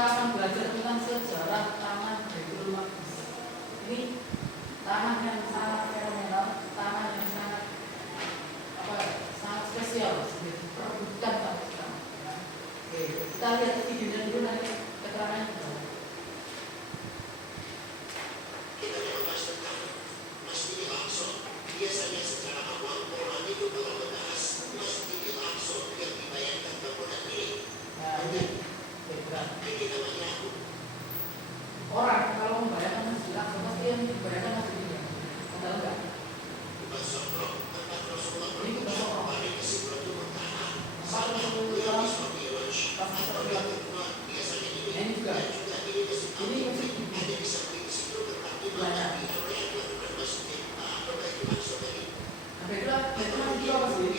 akan belajar tentang sejarah tanah Baitul Maqdis. Ini tanah yang sangat fenomenal, tanah yang sangat sangat spesial, diperebutkan sampai sekarang. Oke, kita lihat videonya dulu nanti keterangannya. Kita membahas tentang Masjidil Aqsa. Biasanya secara awal orang itu kalau membahas Masjidil Aqsa yang dibayangkan bangunan ini. Ini namanya orang kalau membayangkan Masjidil Aqsa pasti yang dibayangkan Masjid ini. Betul enggak? Kubah Sokro, tempat Rasulullah Ini Kubah Sokro. paling ke Sidratul Muntaha. Tempat Rasulullah biasanya ini. Ini juga. Ini masjid ada di samping situ tetapi mana di area yang masjid Baitul Aqsa tadi. Nah, itu masjid apa sih?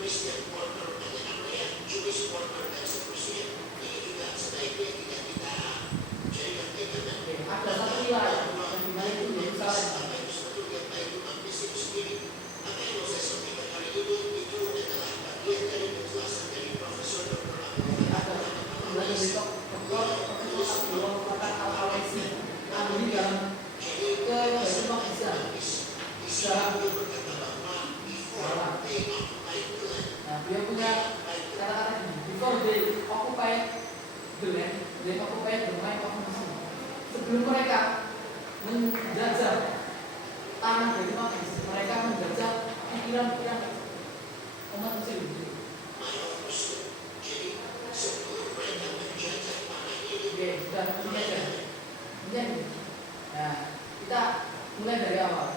Christian quarter, ada namanya Jewish quarter dan seterusnya. Ini juga sebaiknya tidak kita jadikan pegangan. Ada satu wilayah yang dimana itu Yerusalem. Apa itu sebetulnya Baitul Maqdis itu sendiri? Apa yang mau saya sampaikan hari ini itu adalah bagian dari penjelasan dari Profesor Dr. Ada dua besok Profesor Al-Hawesi ahli dalam ke Baitul Maqdis. Bisa berkata bahwa before they occupied the land. Nah, dia punya kata-kata ini. Before they occupied the land, they occupied the mind of Muslim. Sebelum mereka menjajah tanah Baitul Maqdis, mereka menjajah pikiran-pikiran umat Muslim. Jadi sebelum mereka menjajah tanah ini, Oke, sudah menjajah. Nah, kita mulai dari awal.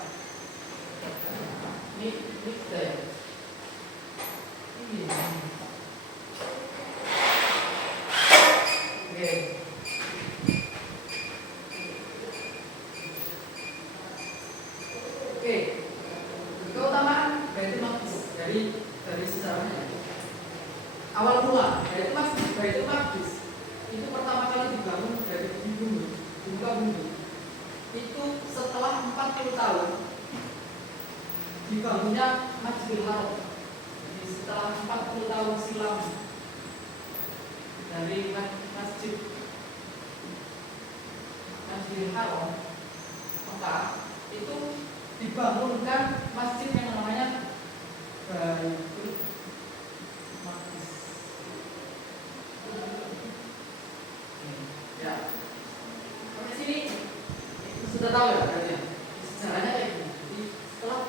Ini kita ya. Ini. Oke. Oke. Keutamaan Baitul Maqdis dari sejarahnya. Awal mula Baitul Maqdis itu pertama kali dibangun dari bumi, muka bumi. Itu setelah 40 tahun dibangunnya Masjidil Haram. Jadi setelah 40 tahun silam dari Masjidil Haram, maka itu dibangunkan masjid yang namanya Baitul Maqdis. Ya, sampai sini sudah tahu ya berarti sejarahnya kayak gini. Jadi setelah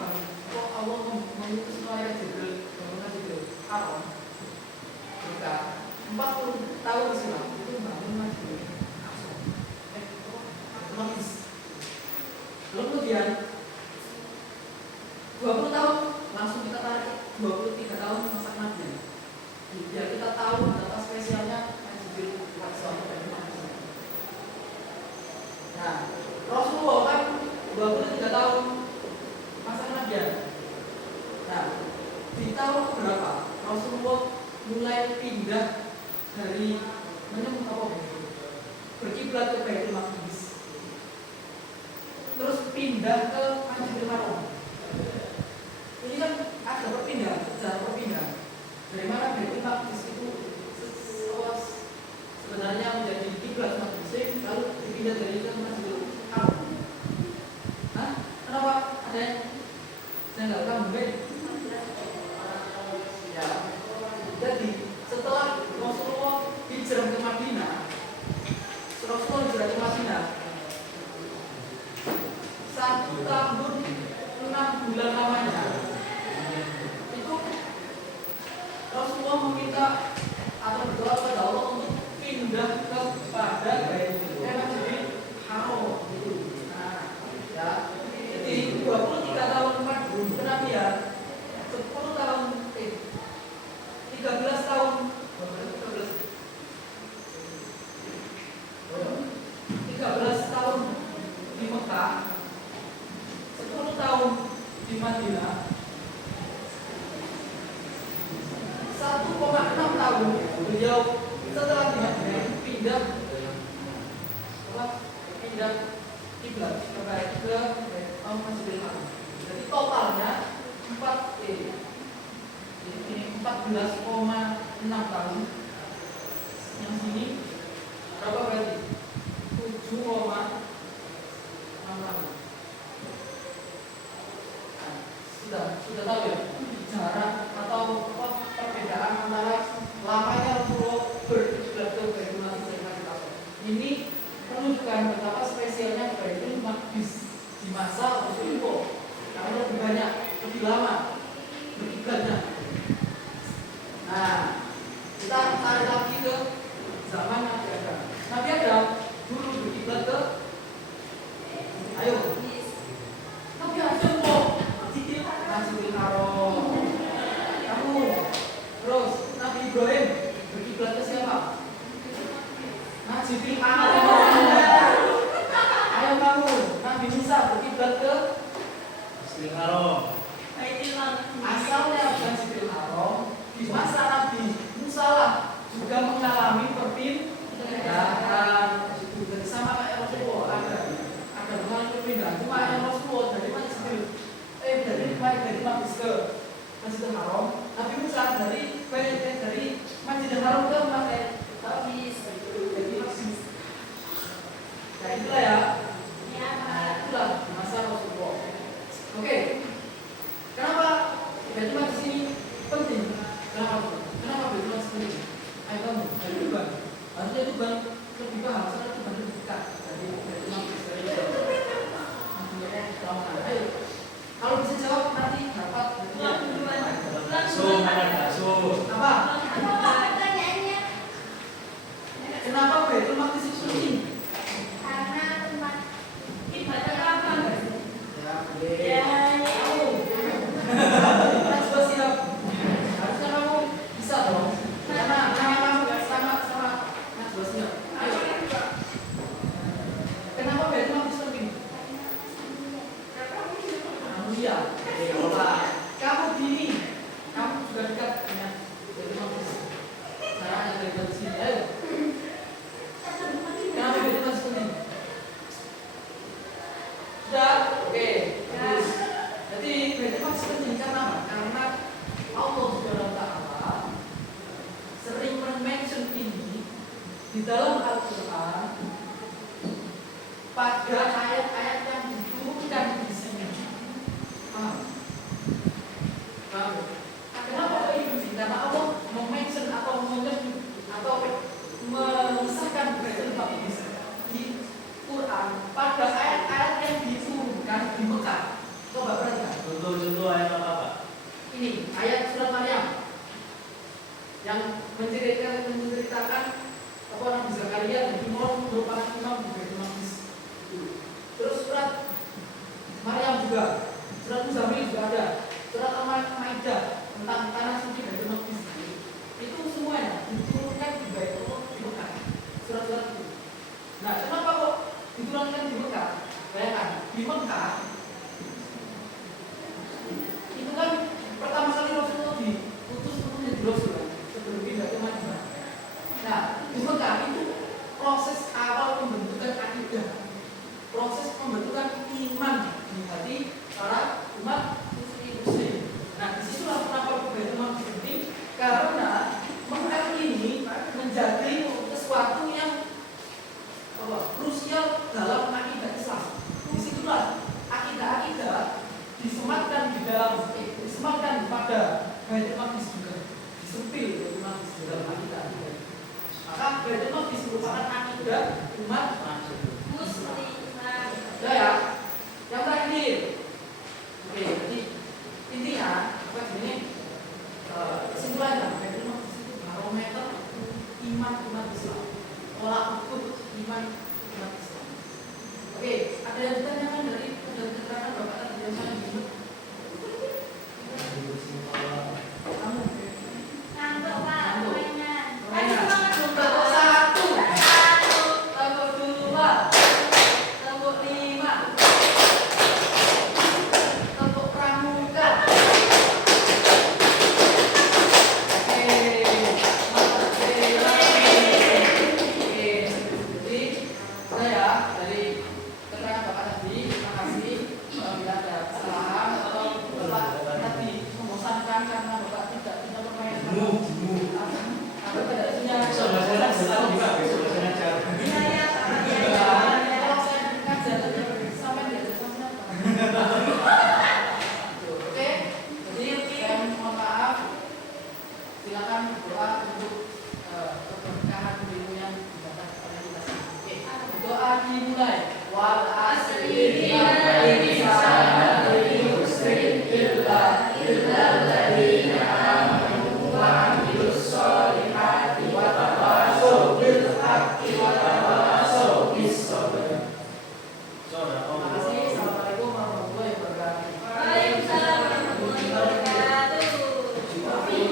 Allah mengutus Nuh Jibril bangun Masjidil Haram, maka 40 tahun silam itu bangun Masjidil Maqdis. Lalu kemudian 20 tahun langsung kita tarik 23 tahun masa kematian. Biar kita tahu data spesialnya Masjidil Aqsa. Nah, Rasulullah kan 23 tahun masa kematian. Nah, di tahun berapa Rasulullah mulai pindah dari berkiblat ke Baitul Maqdis, terus pindah ke Masjidil Haram. Ini kan ada perpindahan, sejarah perpindahan. Dari mana Baitul Maqdis itu sebenarnya menjadi kiblat umat Muslim, lalu dipindah dari ke Masjidil Haram. Hah? Kenapa? Ada yang saya nggak tahu mungkin. Ya. Jadi setelah Rasulullah hijrah ke Madinah, Rasulullah hijrah ke Madinah 1 tahun 6 bulan lamanya, itu Rasulullah meminta atau berdoa kepada Allah untuk pindah kepada Masjidil Haram itu. Nah, ya. Jadi 23 tahun kenabian, 10 tahun 13 tahun 13 tahun di Mekah, 10 tahun di Madinah, 1,6 tahun beliau setelah di Madinah pindah kiblat ke Masjidil Haram. Jadi totalnya 14,6 Nah, kita tarik lagi ke zaman Nabi Adam. Nabi Adam dulu berkiblat ke, ayo, Nabi Adam kok Masjidil Haram. Kamu, terus Nabi Ibrahim berkiblat ke siapa? Masjidil Haram. Ayo kamu, Nabi Musa berkiblat ke Masjidil Haram. asalnya Masjidil Haram. Di masa Nabi Musa lah juga mengalami perpindahan. Jadi sama kayak Rasulullah ada mengalami perpindahan. Cuma yang Rasulullah dari Mabis ke Masjidil Haram. Nabi Musa dari Masjidil Haram ke Mabis. Jadi Mabis. Nah itulah ya. Itulah masa Rasulullah. Oke. Kenapa Baitul Maqdis ini penting? Kenapa Baitul Maqdis penting? Ayo kamu, dari Tuban. Harusnya Tuban lebih paham, soalnya Tuban lebih dekat dari Baitul Maqdis. Ayo, kalau bisa jawab nanti dapat. Apa? Kenapa Baitul Maqdis itu penting? Ya, coba siap. Harusnya kamu bisa dong. Karena kamu sama coba siap. Ayo. Kenapa Baitul Maqdis penting? Manusia. Kamu gini, kamu juga dekat dengan Baitul Maqdis. Caranya dari sini. Ayo. Kenapa Baitul Maqdis penting? Sudah, oke. Jadi Baitul Maqdis penting karena apa? Karena Allah Subhanahu wa Ta'ala sering mention ini di dalam Al-Quran pada ayat-ayat yang diturunkan di sini. Paham? Kenapa kok ini penting? Karena Allah mention atau menyebut atau mengisahkan Baitul Maqdis di Quran pada ayat-ayat yang diturunkan di Mekah. Coba perhatikan. Contoh ayat apa? Ini ayat surat Maryam yang menceritakan apa Nabi Zakaria dan Imran merupakan imam di Baitul Maqdis. Terus surat Maryam juga, surat Muzammil juga ada, surat Al-Maidah tentang tanah suci Baitul Maqdis. Itu semuanya diturunkan di Baitul di Mekah. Surat-surat itu. Nah, kenapa kok diturunkan di Mekah? Bayangkan, di Mekah itu kan pertama kali Rasulullah diutus untuk menjadi Rasul sebelum pindah ke Madinah. Nah, di Mekah itu proses awal pembentukan akidah, proses pembentukan iman di hati para umat muslim. Nah, disitulah kenapa Baitul Maqdis penting, karena Mekah ini menjadi sesuatu yang krusial dalam akidah Islam. Disitulah akidah-akidah disematkan pada Baitul Maqdis juga, disempil Baitul Maqdis dalam akidah. Maka Baitul Maqdis merupakan akidah umat muslim. Ya, yang terakhir. Oke,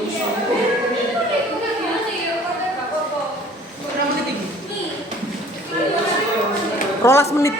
Berapa menit ini? 12 menit.